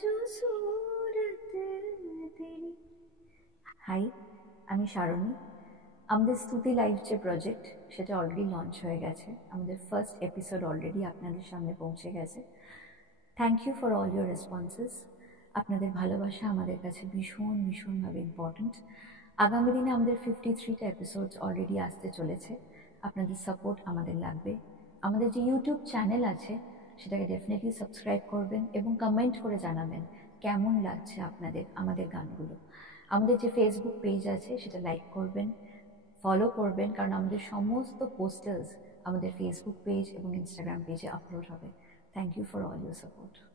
जो सूरत तेरी। হাই, আমি শারণী। আমাদের স্তুতি লাইভ যে প্রজেক্ট সেটা অলরেডি লঞ্চ হয়ে গেছে। আমাদের ফার্স্ট এপিসোড অলরেডি আপনাদের সামনে পৌঁছে গেছে। Thank you for all your responses. আপনাদের ভালোবাসা আমাদের কাছে ভীষণভাবে ইম্পর্ট্যান্ট। আগামী দিনে আমাদের 53টা এপিসোডস অলরেডি আসতে চলেছে। আপনাদের সাপোর্ট আমাদের লাগবে। আমাদের যে ইউটিউব চ্যানেল আছে সেটাকে ডেফিনেটলি সাবস্ক্রাইব করবেন এবং কমেন্ট করে জানাবেন কেমন লাগছে আপনাদের আমাদের গানগুলো। আমাদের যে ফেসবুক পেজ আছে সেটা লাইক করবেন, ফলো করবেন, কারণ আমাদের সমস্ত পোস্টার্স আমাদের ফেসবুক পেজ এবং ইনস্টাগ্রাম পেজে আপলোড হবে। Thank you for all your support.